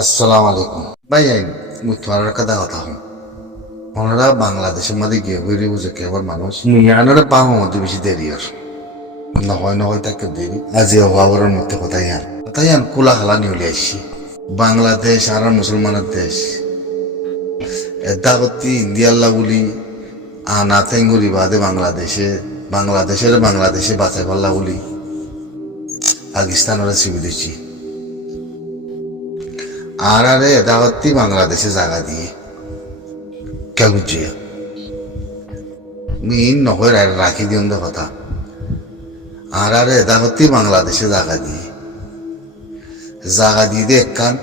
আসসালামু আলাইকুম ভাই মুই তোমার কথা কথা হম ওনারা বাংলাদেশের মধ্যে গিয়ে ঘুরে বুঝে কেবল মানুষ মিয়ানোর পাওয়ার মধ্যে বেশি দেরি আর নহয় নহয় তাকে দেরি আজি অভাবের মধ্যে কথাই আন কুলা হালা নিউলে আসছি বাংলাদেশ আর মুসলমানের দেশ এটা করতে ইন্ডিয়াল্লা বলি আনা তেঙ্গুরি বাদে বাংলাদেশে বাঁচাই পারলা বলি পাকিস্তানের ছবি দিচ্ছি আর আরে এটা করতে বাংলাদেশে জায়গা দিয়ে কে বুঝছি মিন নহয় রাখি দিন কথা আর আরে এটা করতে বাংলাদেশে জায়গা দিয়ে দে কান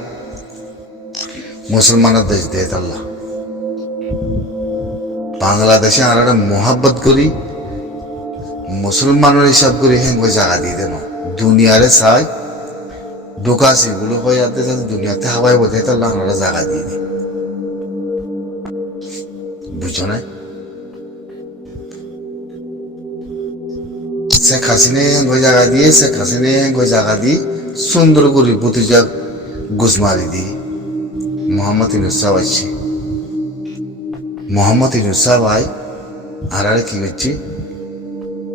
মুসলমানের দেশ দিয়ে তাল্লা বাংলাদেশে আর মোহাব্বত করি মুসলমানের হিসাব করি হেন জায়গা দিয়ে দেন দুনিয়ারে চাই ঢোকা সেগুলো হয়ে যাতে দুনিয়াতে হাওয়ায় বোঝাই তাল্লা আমরা জায়গা দিয়ে দিই বুঝছো না শেখ হাসিনা জায়গা দিয়ে সুন্দর করে প্রতিজা গুজ মারি দি মোহাম্মদ ইউনূস আসছি মোহাম্মদ ইউনূস ভাই আর কি করছি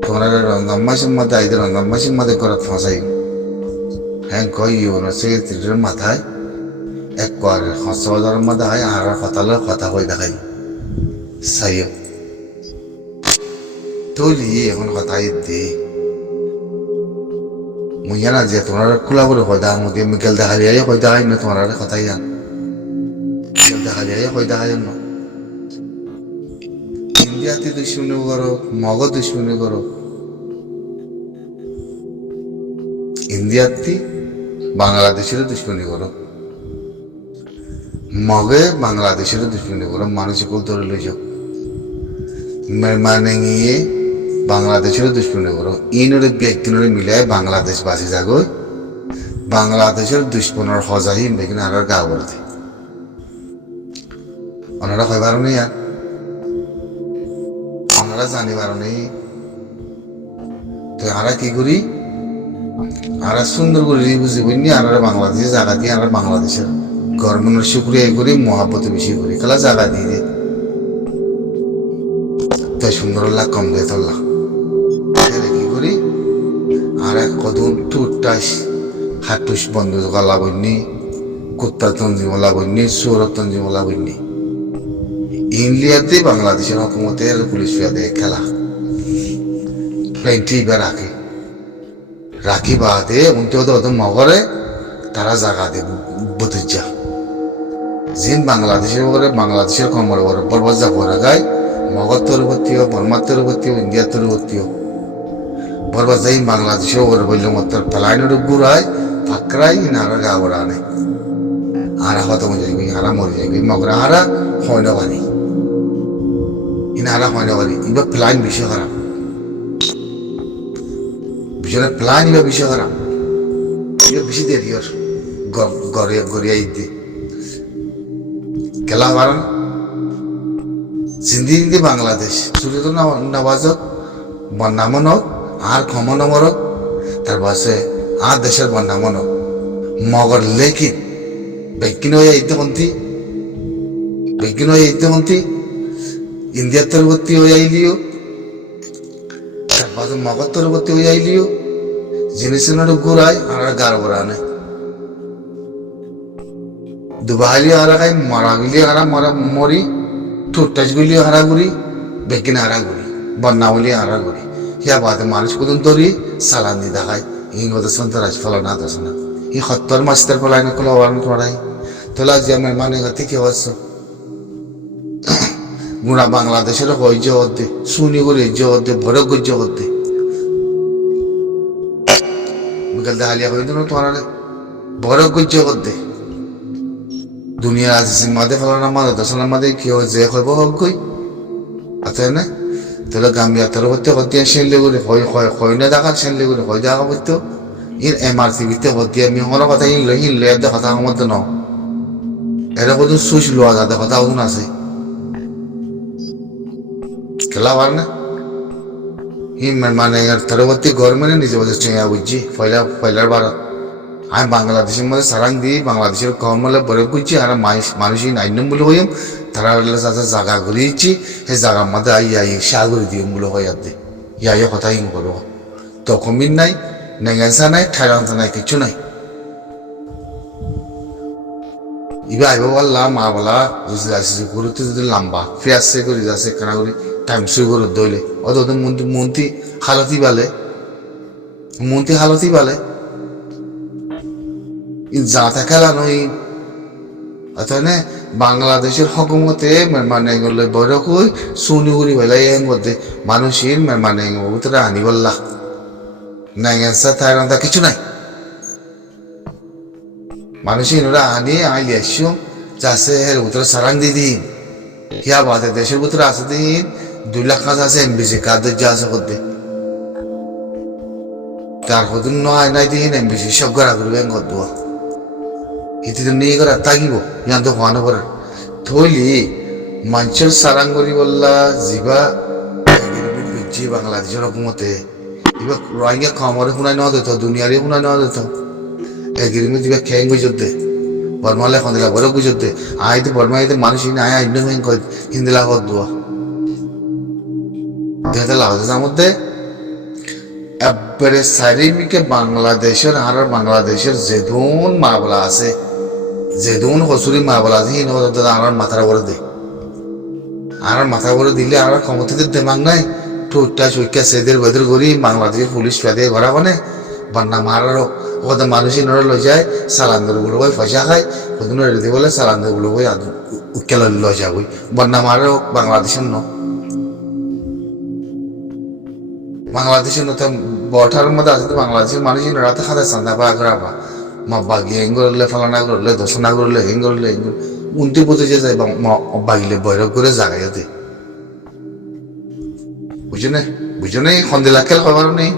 তোমরা রমজান মাসের মধ্যে আইদের রমজান মাসের মধ্যে করাত ফাঁসাই হ্যাঁ কই সেক্রেটারির মাথায় এক করে ৫০০০০ মধ্যে হয় আর কথা কই দেখাই সাই তৈরি এখন কথাই দি মুই জানা যে তোমার খোলা করে কয়দা আমাকে মিকেল দেখালিয়াই কয়দা হয় না তোমার কথাই জান মিকেল দেখালিয়াই কয়দা হয় না ইন্ডিয়াতে দুশ্মনী করো মগ দুশ্মনী করো ইন্ডিয়াতে বাংলাদেশের দুশ্মনী করো মগে বাংলাদেশের দুশ্মনী করো মানুষকে ধরে লই যাও মেহমানে নিয়ে বাংলাদেশের দুশ্মনী করো ইনরে ব্যক্তিনরে মিলাই বাংলাদেশ বাসি যাগো বাংলাদেশের দুশ্মনের হজাহি বেকিনা আর গা বলতে ওনারা কয়বার নেই আর ওনারা জানিবার নেই তো আমরা কি করি আমরা সুন্দর করে বুঝি বুঝি আমরা বাংলাদেশে জায়গা দিয়ে আমরা বাংলাদেশের গভর্নমেন্টের শুক্রিয়া করি মহাব্বত বেশি করি খেলা জায়গা দিয়ে দিই তাই সুন্দর লাগ কম দিয়ে তোল্লা কি করি আর এক কদম টুটাইস হাটুস বন্ধ গলা বন্যি কুত্তা তঞ্জিমলা বন্যি সৌরভ তঞ্জিমলা বন্যি ইন্ডিয়াতে বাংলাদেশের হকুমতের পুলিশ দেয় খেলা প্লেনটি এবার রাখি বাদে উনতে মগরে তারা জায়গা দে বতুজা জিন বাংলাদেশের কমর পর্বত যা ভরা গায় মগর তরুবর্তীয় বর্মার তরুবর্তীয় ইন্ডিয়ার তরুবর্তীয় পর্বত যাই বাংলাদেশের ওর বললে মত ফেলাইনের গুড়ায় ফাকরাই ইনারা গা ওরা নেই আরা হত মরে যাবি আরা মরে যাবি মগরা আরা হয় না বানি ইনারা হয় না বানি এবার ফ্লাইন বিষয় খারাপ বিষয়টা প্লান এবার বিষয় খারাপ এবার বেশি দেরি আর গড়িয়া ইতি খেলা কারণ জিন্দি বাংলাদেশ সুরেত নবাজত বন্যামনক আর ক্ষমনমরক তার পাশে আর দেশের বন্যামনক মগর লেকিন বেকিন হয়ে ইতে কন্তি ইন্ডিয়ার তরবর্তী হয়ে আইলিও তার পাশে মগর তরবর্তী হয়ে আইলিও জিনিসের ঘুরায় আর গার ভরা নেই দুবাহালি হারা খাই মরাগুলি হারা মরি টুটাসগুলি হারা ঘুরি বেকিন হারা ঘুরি বন্যাবলি হারা ঘুরি ইয়া বাদে মানুষ কদম ধরি সালান দি দেখায় ইংগত সন্তরাজ ফলানা দশনা ই ৭০ মাস্টার ফলাই না কোনো ওয়ারণ করাই তোলা যে আমার মানে গতি কি হচ্ছ গুণা বাংলাদেশের হইজ হতে শুনি করে হতে ভরে গজ্জ হতে বিকাল দেখালিয়া হইত না তোমার ভরে গজ্জ হতে দুনিয়ার আজি মাদে ফলানা মাদে দশনার মাদে কি যে হইব হোক গই আছে না তোলা গাম্বিয়া তোর হতে হতে সেনলে করে হয় না দেখা সেনলে করে হয় দেখা করতো ইন এমআরসি ভিতরে হতে আমি হওয়ার কথা হিনলে কথা আমার ন এটা কত সুইচ লোয়া যাতে কথা ওজন আছে খেলা পার না ই মানে পরবর্তী গভর্নমেন্টে নিজে বলছে চেয়া বুঝছি পয়লার ভারত আমি বাংলাদেশের মধ্যে সারাং দিই বাংলাদেশের কমলে বরফ করছি আর মানুষই নাইনম বলে হইম তারা যাতে জায়গা ঘুরিয়েছি সেই জায়গার মধ্যে আই সাগরি দিম বলে হয় আর দে ইয়া কথা হিং বলো তো কমিন নাই নেগেন্সা নাই ঠাইরান্তা নাই কিছু নাই ইবা আইব বললা মা বলা বুঝলে আসছে গুরুত্ব যদি লম্বা ফিয়াসে করে যাচ্ছে কানা করি টাইম শুরু করে দইলে অত মন্ত্রী হালতি বালে মন্ত্রী হালতি বালে যাতা খেলা নই অথবা বাংলাদেশের হকুমতে মানে গেলে বৈরক হই সুনি উড়ি বেলাই এর মধ্যে মানুষের মানে উতরা আনি বললা নাই অ্যান্সার থাকা কিছু নাই মানুষের ওরা আনি আইলি আসছো যাচ্ছে এর উতরা সারাং দিয়ে দিন কিয়া বাদে দেশের উতরা আছে দিন 2 লাখ কাজ আছে এমবিসি কাদের যা আছে করতে তার হদিন নয় নাই দিন এমবিসি সব গড়া করবেন করবো ইতিতে নিয়ে করে তাকিব ইয়ান তো হওয়ানো করে থইলি মানুষের সারাঙ্গরি বললা জিবা বুঝছি বাংলাদেশের হকুমতে এবার রোহিঙ্গা খামারে শুনাই নেওয়া দিত দুনিয়ারে শুনাই নেওয়া দিত এগ্রিমেন্ট দিবা খেয়ে গুজরতে বর্মালে এখন দিলা বড় গুজরতে আইতে বর্মা আইতে মানুষ আয় আইন হিন্দিলা হত দোয়া দেখতে লাগছে মধ্যে একবারে চারিদিকে বাংলাদেশের আর বাংলাদেশের যেদুন মাবলা আছে যেদুন হসুরি মাবলা আছে হিন আর মাথার উপরে দে আর মাথার উপরে দিলে আর ক্ষমতাতে দেমাগ নাই ঠোঁটটা চৈকা সেদের বেদের করি বাংলাদেশের পুলিশ পেদে ভরা মানে বান্না মারারও ওদের মানুষই নড়ে লই যায় সালান্দর গুলো বই পয়সা খায় ওদের রেডি বলে সালান্দর গুলো বই উকেল লই যা বই বান্না মারারও বাংলাদেশের ন বাংলাদেশের নতুন বঠার মধ্যে আছে বাংলাদেশের মানুষের রাতে খাতে চান্দা বা আগ্রাবা মা বাগি হেং করলে ফালানা করলে দর্শনা করলে হেং করলে উন্তি পুঁতে যে যায় বাগিলে বৈরব করে জাগাই দে বুঝনে বুঝনে সন্দিলা খেল হবার নেই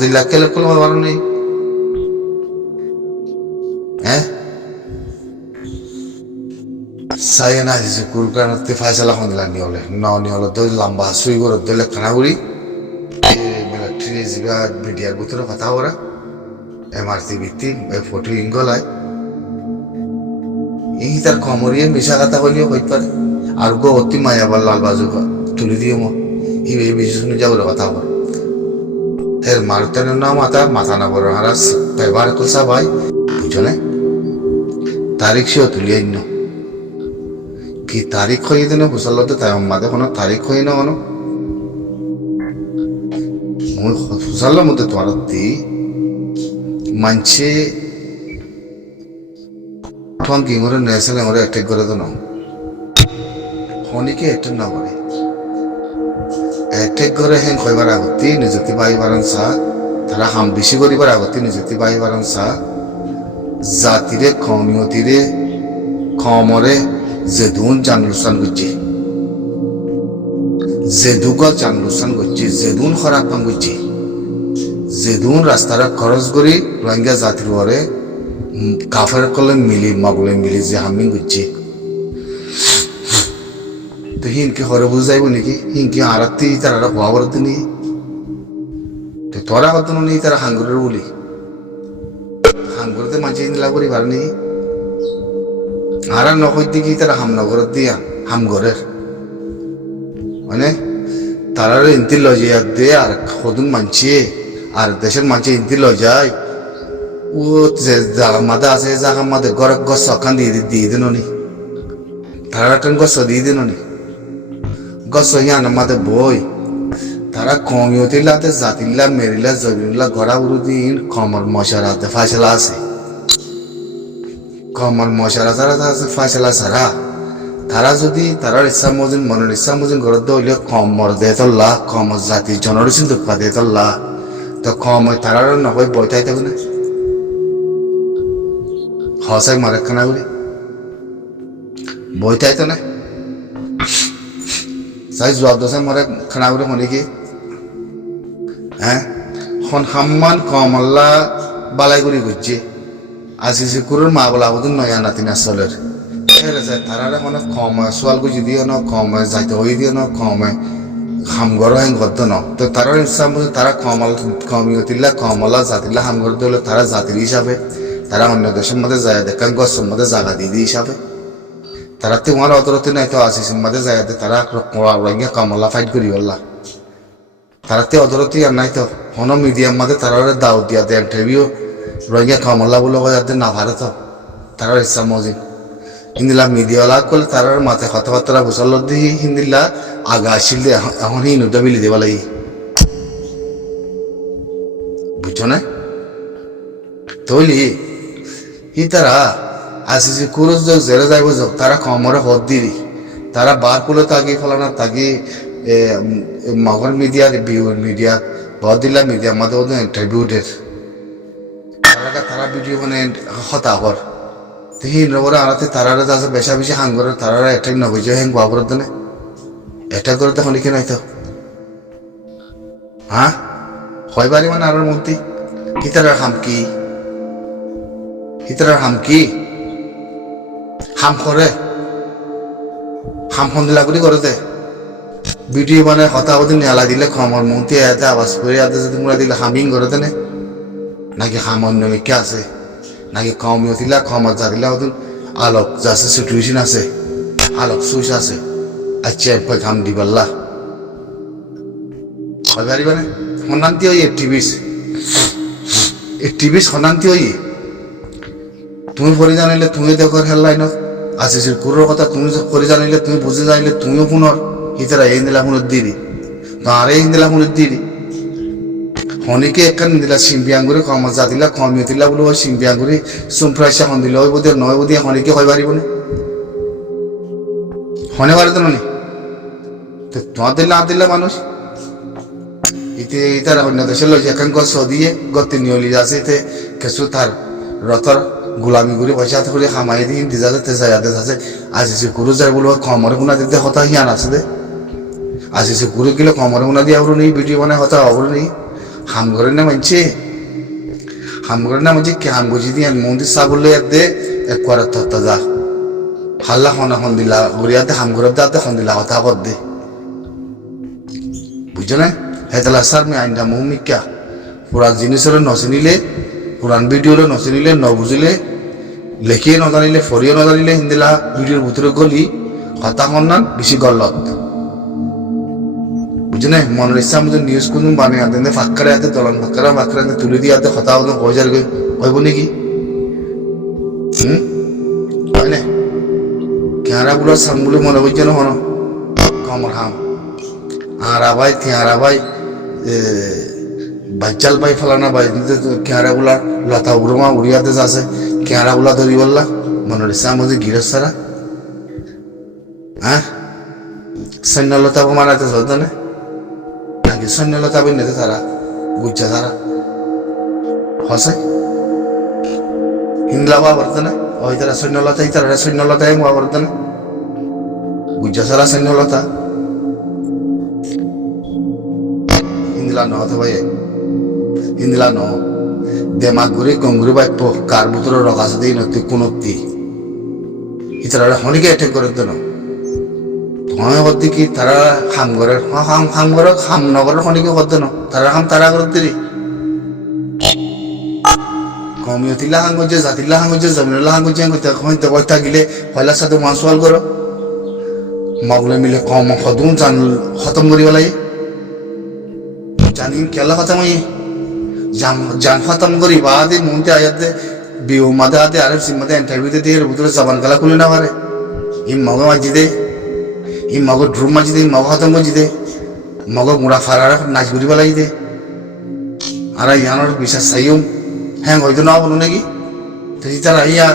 দিলা খেল হবার নেই হ্যাঁ চাই না দিছে কুরকানতে ফাইসালা সন্দিলা নিয়লে নিয়লে তো লম্বা সুই করে দিলে খানাগুড়ি মিলিটারি জিবা মিডিয়ার ভিতরে কথা ওরা এমআরসি ভিত্তিক ফটো ইঙ্গলায় এই তার খমরিয়ে মিশা কথা হইলেও হইতে পারে আর গো অতি মায়াবার লাল বাজু তুলে দিয়ে এই বেশি শুনে যাবো কথা বল এর মারুতানের নাম মাথা না বড় হারাস ব্যবহার করছা ভাই বুঝলে তারিখ সেও তুলিয়ে ন কি তারিখ হয়ে দিন বুঝল তো তাই মাঝে কোনো তারিখ হয়ে না কোনো বুঝার মধ্যে তোমার মানছে তোমার কি করে নেশাল আমার অ্যাটাক করে তো না হনিকে অ্যাটাক না করে অ্যাটাক করে হেন কইবার আগতে নিজতি বাই বারান সা তারা হাম বেশি করিবার আগতে নিজতি বাই বারান সা জাতিরে কমিয়তিরে কমরে যেদুন জানলুসান করছে যেদুগল জানলুসান করছে যেদুন খরাক পান করছে যেদুন রাস্তার খরচ করি রোহিঙ্গা জাতির পরে কাফের কলে মিলি মাগুলে মিলি যে হামিং করছে তো হিনকে হরে বুঝে যাইব নাকি হিনকে আরাত্তি তারা হওয়া বলতে নিয়ে তো তোরা হতো নেই তারা হাঙ্গুরের বলি হাঙ্গুরতে মাঝে নিলা করি ভার নেই আর নকইতে কি তারা হামনগর দিয়া হামগরের মানে তারা ইন্তি লজিয়া দে আর সদুন মানছে আর দেশের মানছে ইন্তি লজায় ও যে জায়গা মাদা আছে জায়গা মাদে ঘর গছ অখান দিয়ে দিন নি তারা একটা গছ দিয়ে দিন নি গছ ইয়ান মাদে বই তারা কমিয়তিলাতে জাতিল্লা মেরিলা জবিল্লা গড়া উরুদিন কমর মশারাতে ফাইসলা আছে কমর মশারা যারা আছে ফাইসলা ছাড়া তারা যদি তারার ইচ্ছা মজিন মনের ইচ্ছা মজিন ঘরত হইলে কমর দে তল্লা কমর জাতি জনরসিন দুঃখা দে তল্লা তো কম ওই তারার নকই বইটাই থাকবে না হসাই মারে খানা বলে বইটাই তো না সাই জবাব দোষে মরে খানা বলে মনে কি হ্যাঁ খন হাম্মান কমল্লা বালাই করে ঘুরছে আসি কুরুর মা বলা বুঝুন নয়া নাতি না চলের তারা মানে কম সোয়াল গুজি দিও না কম যাইতে হয়ে দিও না কম হামগর হেন গদ্দ ন তো তারা ইসলাম তারা কমিয়তিল্লা কমলা জাতিল্লা হামগর হলে তারা জাতির হিসাবে তারা অন্য দেশের মধ্যে যায় দেখান গছের মধ্যে জায়গা দিয়ে দিয়ে হিসাবে তারা তোমার অদরতি নাই তো আসিসের মধ্যে যায় তারা রঙিয়া কমলা ফাইট করি বললা তারা তে অদরতি আর নাই তো হন মিডিয়ার মধ্যে তারা দাওয়াত দিয়া দেয় ইন্টারভিউ রঙিয়া কমলা বলে যাতে না ভারে তো তারা ইসলাম মজিদ হিন্দিলা মিডিয়াওয়ালা করলে তার মাথায় কথাবার্তা বুঝাল দিয়ে হিন্দিলা আগা আসিল এখন হি নুটা বিলি দেওয়া লাগি বুঝছো না তৈলি হি তারা আসিছে কুরুজ যোগ জেলে যাইব যোগ তারা কমরে হদ দিবি তারা বার কুলে তাগি ফলানা তাগি মগর মিডিয়া বিউর মিডিয়া বহুত দিলা মিডিয়া মাঝে ওদের ইন্টারভিউ ডের তারা ভিডিও মানে হতাহর হি নবরে আনাতে তারারা যা বেশা বেশি হাঙ্গরে তারারা এটাই নবীজ হেং বাবর দেনে এটা করে তখন লিখে নাই তো হ্যাঁ হয় বাড়ি মানে আর মূর্তি হিতারার হাম কি হাম করে হাম ফন্দিলা করে দে ভিডিও মানে হতা হতে নেলা দিলে খমর মূর্তি এতে আওয়াজ করে আতে যদি মুড়া দিলে হামিং করে দেনে নাকি হাম অন্য মিকে আছে নাকি কমিয়তিলা কমত জাতিলা ওদিন আলোক যাচ্ছে সিচুয়েশন আছে আলোক সুইচ আছে আচ্ছা খাম দিবাল্লা হয় মানে সন্ধান্তি হই টিভিস সন্ধান্তি হই তুমি পড়ি জানিলে তুমি দেখো হেডলাইনত আসিস কুরোর কথা তুমি পড়ি জানিলে তুমি বুঝে জানিলে তুমিও পুনর হিতারা এই দিলা পুনর দিদি গাঁরে এই দিলা পুনর দিদি হনিকে একখান দিলা সিম্পিয়াঙ্গুরি কমত জাতিলা কমিয়তিলা বলে ওই সিম্পিয়াঙ্গুরি সুমফ্রাইসা হন দিলে ওই বোধে নয় বোধে হনিকে হয় পারিব না হনে পারে তো নি তোমার দিলে আর দিলে মানুষ ইতে ইতার অন্য দেশে লই এখন গছ দিয়ে গতি নিয়লি আছে ইতে কিছু তার রথর গোলামি করে পয়সা করে খামাই দিয়ে দিজা যেতে যাতে আছে আসিছে গুরু যাই বলবো কমরে গুণা দিতে হতা হিয়ান আছে দে আসিছে গুরু গেলে কমরে গুণা দিয়ে আবরো নেই ভিডিও বানায় হতা আবরো নেই হাম করে না মানছে কে হাম গুজি দিয়ে মন্দির সাবলে দে এক করে তত্তা যা হাল্লা হনা হন দিলা গড়িয়াতে হাম করে দাতে হন দিলা হতা কর দে বুঝছো না হেতলা সার মে আইন্দা মুমিকা পুরা জিনিসের নচিনিলে পুরান ভিডিওরে নচিনিলে নবুঝিলে লেখিয়ে নজানিলে ফরিয়ে নজানিলে হিন্দিলা ভিডিওর ভিতরে গলি হতা হন্নান বেশি গলত বুঝছো না মনের ইচ্ছা আমাদের নিউজ কোন বানিয়ে আনতে ফাঁকরে আতে তলন ফাঁকরা তুলে দিয়ে আতে হতা হতো হয়ে গই হইব নাকি হয় না কেহারা বুড়া সাম বলে মনে করছে না হন কমর হাম আর আবাই তেহারা ভাই বাচ্চাল পাই ফেলানা ভাই কেহারা গুলা লতা উড়মা উড়িয়াতে যাচ্ছে কেহারা গুলা ধরি বললা মনের ইচ্ছা আমাদের গিরস ছাড়া হ্যাঁ সৈন্যলতা মারাতে চলতো না নাকি সৈন্যলতা বই নেতে তারা গুজ্জা তারা হসে হিন্দলা বা বলতো না ওই তারা সৈন্যলতা তারা সৈন্যলতা বা বলতো না গুজ্জা ছাড়া সৈন্যলতা হিন্দলা ন হতে ভাই হিন্দলা ন দেমাগুড়ি গঙ্গুরি বাইপ কার ভিতরে রকাছে দিই নতি কোনতি ইতারা হনিকে অ্যাটেক করে দেন হয় করতে কি তারা হামগরের হামনগরের হনিকে করতে ন তারা হাম তারা করে দিলি কমিয়তিলা হাঙ্গজে জাতিলা হাঙ্গজে জমিনলা হাঙ্গজে হইতে কইতা গিলে পয়লার সাথে মানসওয়াল করো মগলে মিলে কম খদুম জান খতম করিব লাগে জানি কেলা খতম হই জান খতম করি বাদে মনতে আয়াতে বিও মাদে আতে আরব সিমতে ইন্টারভিউ দিয়ে ভিতরে জবান গলা খুলে না পারে ই মগ মাজি দে ই মগ ড্রুম মাজি দে মগ খতম মাজি দে মগ মুড়া ফারার নাচ করিব লাগি দে আর ইয়ানোর বিশ্বাস চাইও হ্যাঁ হয়তো না বলো নাকি তো তারা ইয়া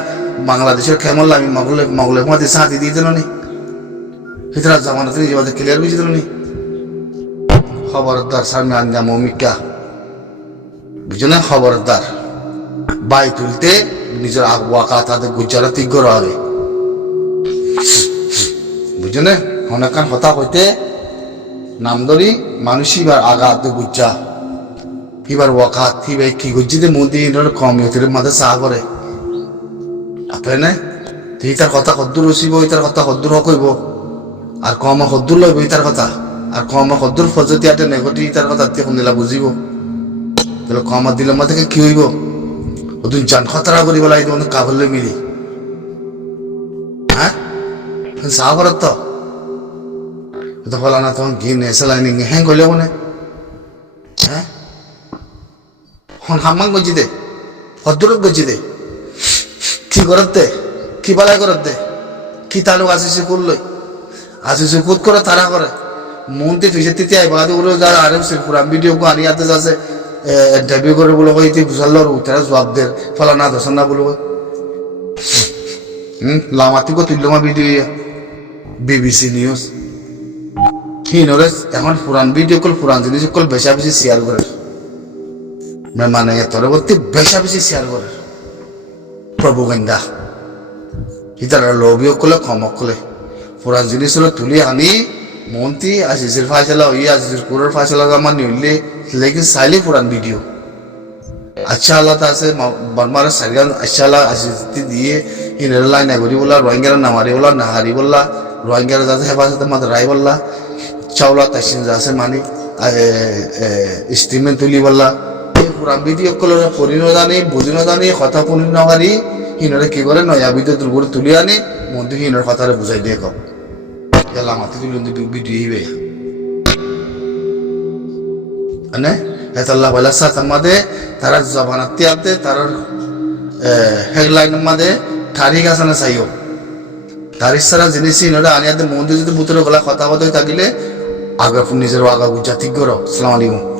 বাংলাদেশের খেমল আমি মগলে মাঝে সাঁতি দিয়ে দিল নি হিতরা জামানাতে নিজে ক্লিয়ার বুঝে দিল নি খবরদার সামনে আঞ্জা মমিকা বুঝো না খবরদার বাই তুলতে নিজের ওয়াকা তাদের গুজারা তীব্র হবে বুঝো না অনেকক্ষণ হতা হইতে নাম ধরি মানুষই বার আঘাত গুজ্জা এবার ওয়াকাত হিবে কি গুজ্জিতে মন্দির কমিয়তির মাঝে চা করে আপনি না তুই তার কথা হদ্দুর রসিব তার কথা হদ্দুর কইব আর কম হদ্দুর লইব তার কথা আর কমা কদ্দুর ফজতি আটে নেগটি তার কথা তে শুনিলা বুঝিব তাহলে কমা দিলে মা থেকে কি হইব ওদিন জান খতরা করি বলা এই তোমাদের কাবলে মিলি হ্যাঁ সাগরত তো ফলা না তখন গিয়ে নেশালাইনি হ্যাং করলে মনে হ্যাঁ হন হাম্মাং গজি দে হদ্দুরক গজি দে কি করতে কি বালাই করতে কি তালুক আসিছে করলই আসিছে কুদ করে তারা করে মন্ত্রী ফিসে তিতে আইবা ওগুলো যা আরে পুরান ভিডিও কো আনিয়াতে যাচ্ছে ইন্টারভিউ করে বলে কইতে বুঝালো উত্তরা জবাব দে ফলা না দর্শন না বলবো লামাতি কো তুলমা ভিডিও বিবিসি নিউজ কি নলেজ এখন পুরান ভিডিও কল পুরান জিনিস কল বেশা বেশি শেয়ার করে মানে তরবর্তী বেশা বেশি শেয়ার করে প্রভুগন্ধা ইতারা লোভিও কলে ক্ষমক কলে পুরান জিনিস হলো তুলি আনি মন্ত্রী আজিজের ফাইসলা হইয়া আজিজের কুরের ফাইসলা আমার নিলে লেকিন সাইলে পুরান ভিডিও আচ্ছা আল্লাহ আছে বর্মার সারিয়ান আচ্ছা আল্লাহ আজিজতি দিয়ে ইনের লাইন নাগরি বললা রোহিঙ্গারা নামারি বললা নাহারি বললা রোহিঙ্গারা যাতে হেফাজতে মাত্র রাই বললা চাউলা তাইসিন যাচ্ছে মানে স্টিমেন্ট তুলি বললা এই পুরান ভিডিও কলে পড়ি জানি বুঝি জানি কথা শুনি নাহারি হিনরে কি করে নয়া ভিডিও তুলগুলো তুলি আনি মন্ত্রী হিনের কথারে বুঝাই দিয়ে কম লামাতি তুলি ভিডিও হিবে মানে হেতাল্লাহ বলা সাথ আমাদের তারা জবানাতে আতে তার হেডলাইন আমাদের তারিখ আছে না চাইও তারিখ ছাড়া জিনিস হিনরে আনিয়াতে মন্ত্রী যদি বুতরে গলা কথা বলতে থাকিলে আগে নিজের আগা জাতি করো আসসালামু আলাইকুম